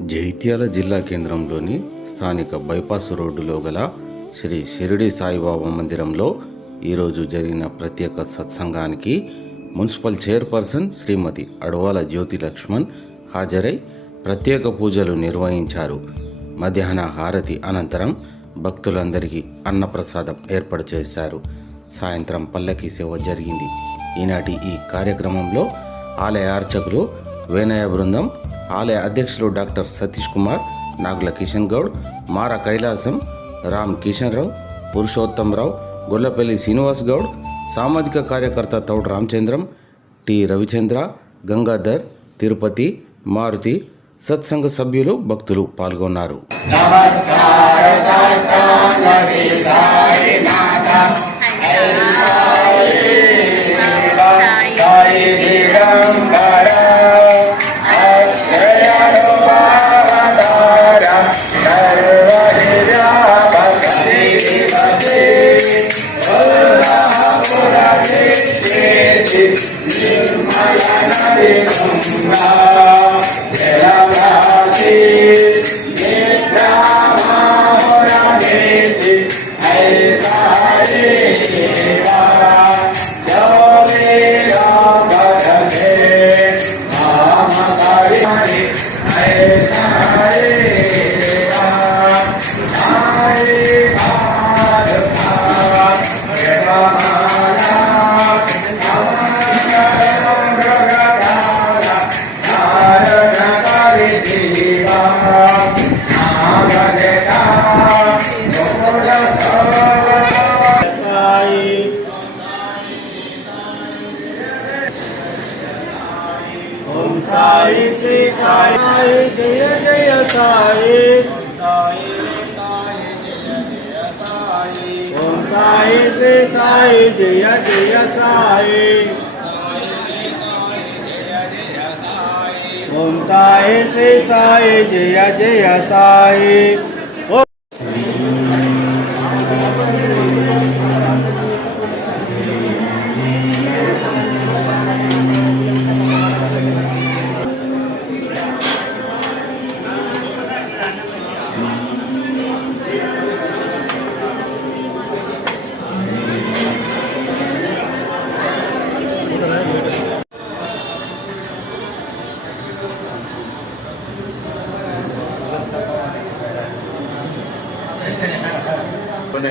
జైత్యాల జిల్లా కేంద్రంలోని స్థానిక బైపాస్ రోడ్డులో గల శ్రీ షిరిడి సాయిబాబా మందిరంలో ఈరోజు జరిగిన ప్రత్యేక సత్సంగానికి మున్సిపల్ చైర్పర్సన్ శ్రీమతి అడవాల జ్యోతి లక్ష్మణ్ హాజరై ప్రత్యేక పూజలు నిర్వహించారు. మధ్యాహ్న హారతి అనంతరం భక్తులందరికీ అన్నప్రసాదం ఏర్పాటు చేశారు. సాయంత్రం పల్లకి సేవ జరిగింది. ఈనాటి ఈ కార్యక్రమంలో ఆలయ అర్చకులు వేనయ బృందం ఆలయ అధ్యక్షులు డాక్టర్ సతీష్ కుమార్ నాగుల కిషన్ గౌడ్ మార కైలాసం రామ్ కిషన్ రావు పురుషోత్తంరావు గొల్లపల్లి శ్రీనివాస్ గౌడ్ సామాజిక కార్యకర్త తౌడు రామచంద్రం టి రవిచంద్ర గంగాధర్ తిరుపతి మారుతి సత్సంగ సభ్యులు భక్తులు పాల్గొన్నారు ఓం సాయి సాయి సాయి జయ జయ సాయి ఓం సాయి శ్రీ సాయి జయ జయ సాయి ఓం సాయి శ్రీ సాయి జయ జయ సాయి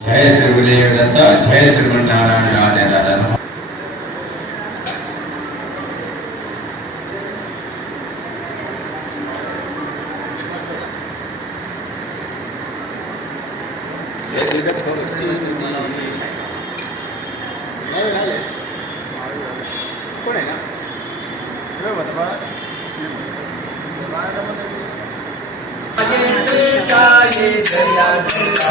జయ శ్రీ గురుదేవ దత్త జయ శ్రీ గురునారాయణ. कोण आहे ना जया जया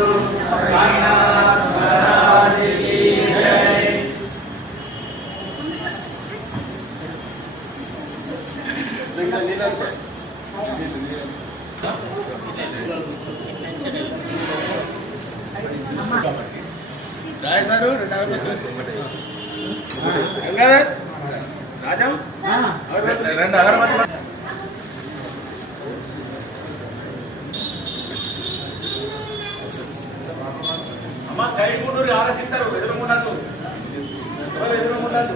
తెలుసు కాబట్టి రాయ సారు రెండు యాభై తెలుసు రెండు అగరబత్తులు. అమ్మ సైడ్ గుండూరు ఆలోచిస్తారు ఎదురుకుండద్దు ఎవరు ఎదురుకుండద్దు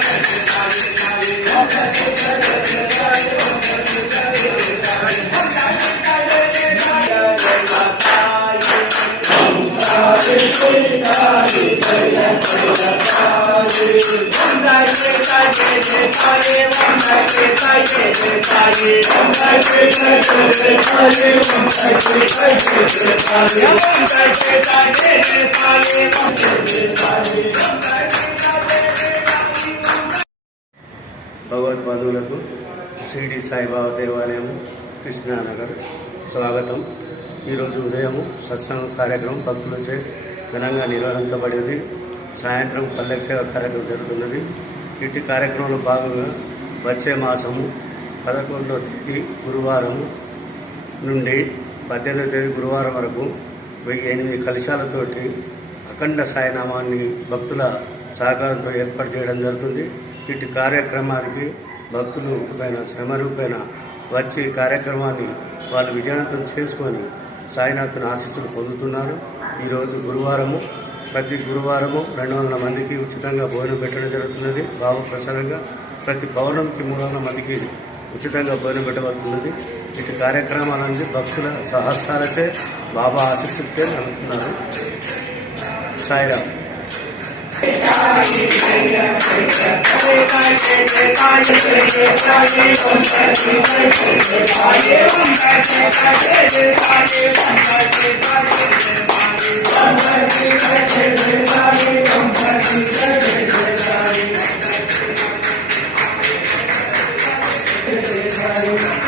భగవద్బంధువులకు షిరిడి సాయిబాబా దేవాలయం కృష్ణానగర్ స్వాగతం. ఈరోజు ఉదయం సత్సంగ కార్యక్రమం భక్తులచే ఘనంగా నిర్వహించబడింది. సాయంత్రం పల్లెక్ష కార్యక్రమం జరుగుతున్నది. ఇటు కార్యక్రమంలో భాగంగా వచ్చే మాసము పదకొండవ తేదీ గురువారం నుండి పద్దెనిమిది తేదీ గురువారం వరకు వెయ్యి ఎనిమిది కలశాలతోటి అఖండ సాయినామాన్ని భక్తుల సహకారంతో ఏర్పాటు చేయడం జరుగుతుంది. ఇటు కార్యక్రమానికి భక్తులు పైన శ్రమ రూపేణ వచ్చి కార్యక్రమాన్ని వాళ్ళు విజయవంతం చేసుకొని సాయినాథుని ఆశీస్సులు పొందుతున్నారు. ఈరోజు గురువారము ప్రతి గురువారము రెండు వందల మందికి ఉచితంగా భోజనం పెట్టడం జరుగుతున్నది. భావప్రసారంగా ప్రతి పౌర్ణమికి మూడు వందల మందికి ఉచితంగా భోజనం పెట్టబడుతున్నది ఇటు కార్యక్రమాలన్నీ భక్తుల సహస్రాలకే బాబా ఆశిస్తుతే అనుకున్నారు సాయిరామ్ Om